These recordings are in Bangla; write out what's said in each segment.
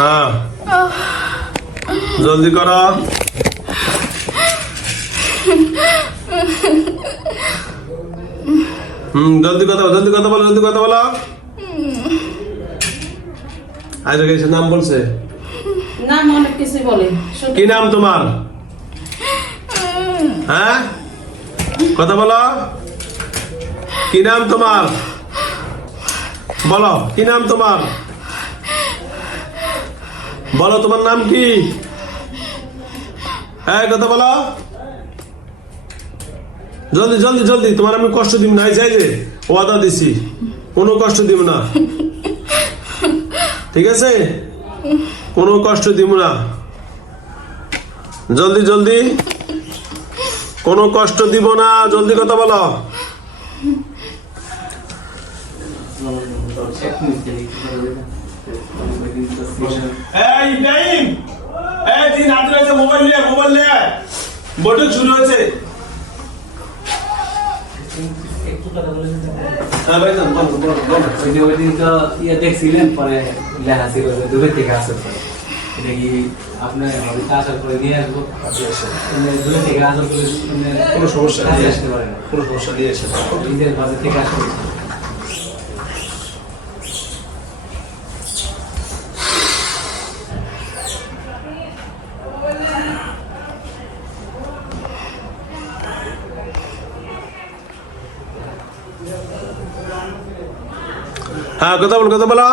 হ্যাঁ জলদি করো। জলদি কথা বলো, জলদি কথা বলো, জলদি কথা বলো। আজকে কিছু নাম বলছে? নাম অনেক কিছু বলে। কি নাম তোমার? হ্যাঁ কথা বলো। কি নাম তোমার? বলো কি নাম তোমার? বলো তোমার নাম কি? হ্যাঁ কথা বলো জলদি জলদি জলদি। তোমার আমি কষ্ট দিব না, চাই যে ওয়াদা দিছি কোনো কষ্ট দিব না, ঠিক আছে? কোনো কষ্ট দিব না, জলদি জলদি, কোনো কষ্ট দিব না, জলদি কথা বলো। এই নাইম, এই দিন রাতে এসে মোবাইল নিয়ে বটল শুরু হয়েছে। দেখছিলেন পরে লেখা ছিল দূরে থেকে আসে, এটা কি আপনার আসার পরে নিয়ে আসবো? দূরে থেকে আসার পরে কোনো সমস্যা কাজে আসতে পারে না, কোনো সমস্যা দিয়ে এসে নিজের বাজে থেকে আসতে। হ্যাঁ কথা বলো, কথা বলো।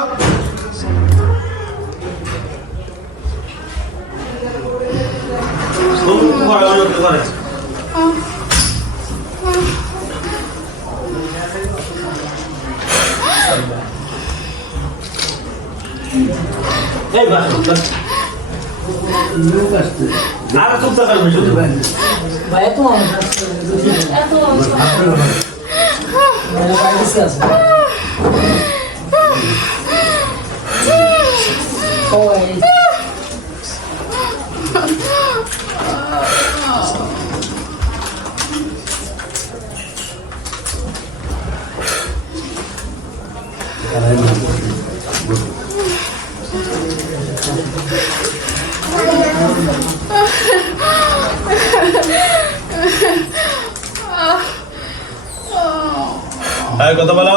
হ্যাঁ কথা বলো।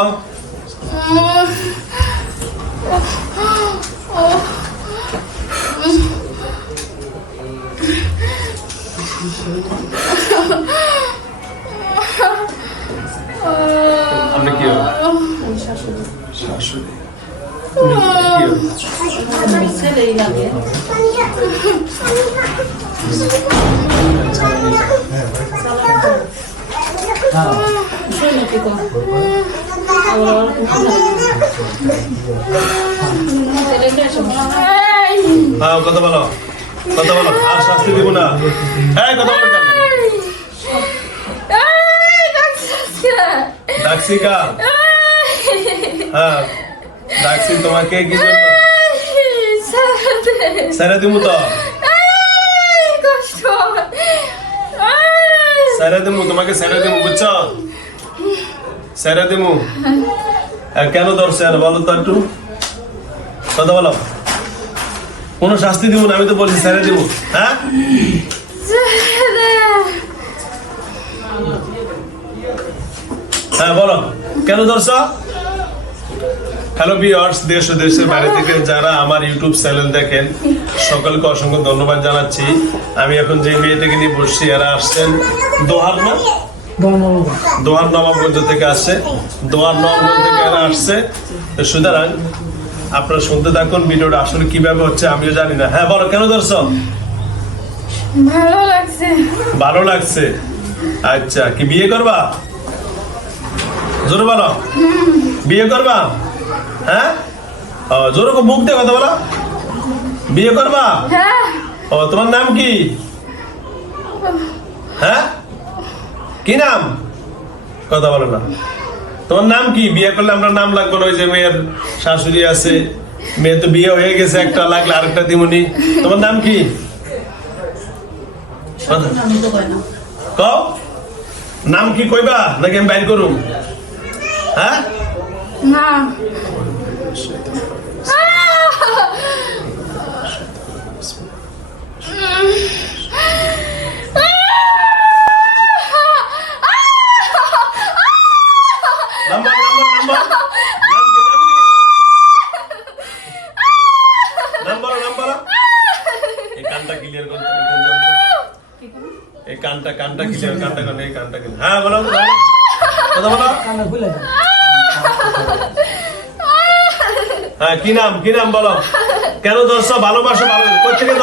আপনি কি শাশুড়ি? ছেলেই লাগে। হ্যাঁ কথা বলো, কথা বলো। আর শাস্তি দিব না। হ্যাঁ কথা বলো। ডাকছি কা? হ্যাঁ ডাকছি তোমাকে কি জন্য? সারা দিমু তো, সারা দিমু তোমাকে, সারা দিমু বুঝছো? সারা দিমু। আর কেন ধরছে আর বলো তো একটু, কথা বলো। কোনো শাস্তি দিব না, আমি তো বলছি সারা দিমু। হ্যাঁ হ্যাঁ বলো কেন ধরছো? হ্যালো ভিউয়ার্স, দেশ ও দেশের বাইরে থেকে যারা আমার ইউটিউব চ্যানেল দেখেন সকলকে অসংখ্য ধন্যবাদ জানাচ্ছি। আমি এখন যে মেয়েটাকে নিয়ে বসছি, এরা আসছেন দোহার না, দোহার নবাবগঞ্জ থেকে আসছে, দোহার নবাবগঞ্জ থেকে এরা আসছে। সুতরাং আপনারা শুনতে থাকুন ভিডিওটা আসলে কিভাবে হচ্ছে আমিও জানি না। হ্যাঁ বলো কেন ধরছো? ভালো লাগছে। ভালো লাগছে, আচ্ছা। কি বিয়ে করবা? জোরে বলো, বিয়ে করবা? হ্যাঁ জোরে মুখ দিয়ে কথা বলো। বিয়ে করবা? ও তোমার নাম কি? হ্যাঁ কি নাম? কথা বলো না। তোমার নাম কি? বিয়ে করলে আমরা নাম লাগবে না, ওই যে মেয়ের শাশুড়ি আছে, মেয়ে তো বিয়ে হয়ে গেছে, একটা লাগলে আরেকটা দিমুনি। তোমার নাম কি? কও নাম কি কইবা নাকি আমি বাইর করুম? হ্যাঁ না number number number number number এই কানটা ক্লিয়ার করতে এই কানটা ক্লিয়ার কানটা কোন এই কানটা ক্লিয়ার হ্যাঁ বলো কথা বলো কান্না ভুলে যান হ্যাঁ কি নাম বলো কেন ধরছো ভালোবাসো ভালো কই থেকে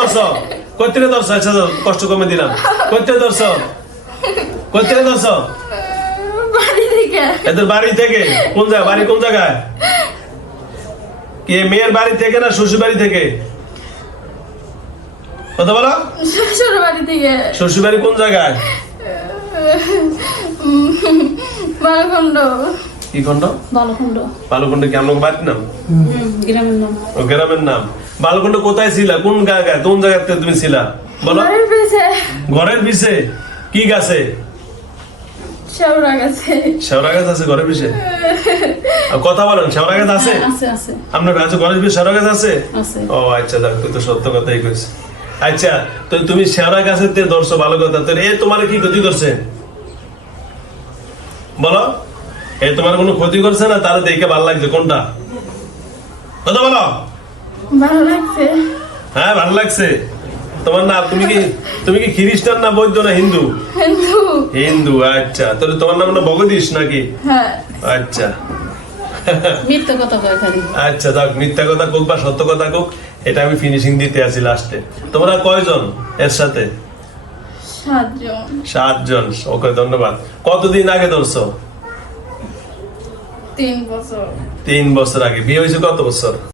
ধরছো আচ্ছা কষ্ট কমে দিলাম কই থেকে ধরছো বাড়ি থেকে এদের বাড়ি থেকে কোন জায়গা বাড়ি কোন জায়গায় কে মেয়ের বাড়ি থেকে না শ্বশুর বাড়ি থেকে কথা বলো শ্বশুর বাড়ি থেকে শ্বশুর বাড়ি কোন জায়গায় বালখণ্ড কি খন্ড বালকুণ্ড বালুকুণ্ড কি আমার বাড়ির নাম গ্রামের নাম। ও গ্রামের নাম বালুকুণ্ড কোথায় ছিলা কোন জায়গায় কোন জায়গাতে তুমি ছিলা বলো বাড়ির পিছে ঘরের পিছে কি গাছে শেওড়া গেছে শেওড়া গাছ আছে ঘরের পিছে আর কথা বলেন শেওড়া গাছ আছে আছে আপনার কাছে ঘরের পিছে শেওড়া গাছ আছে আছে। ও আচ্ছা দেখ তুই তো সত্য কথাই কইস আচ্ছা তো তুমি শেওড়া গাছের তে ধরছো ভালো কথা তো এ তোমার কি ক্ষতি করছে বলো এ তোমার কোনো ক্ষতি করছে না তার দেখে ভালো লাগছে কোনটা কথা বলো ভালো লাগছে হ্যাঁ ভালো লাগছে তোমার না তুমি কি খ্রিস্টান না বৌদ্ধ না হিন্দু কিন্তু হিন্দু আচ্ছা তাহলে তোমার নাম না ভগদীশ নাকি হ্যাঁ আচ্ছা মিথ্যা কথা কয় খালি। আচ্ছা যাক মিথ্যা কথা কোক বা সত্য কথা কোক এটা আমি ফিনিশিং দিতে আছি লাস্টে তোমরা কয়জন এর সাথে 7 জন 7 জন ওকে ধন্যবাদ কতদিন আগে ধরছো 3 বছর 3 বছর আগে বিয়ে হয়েছে কত বছর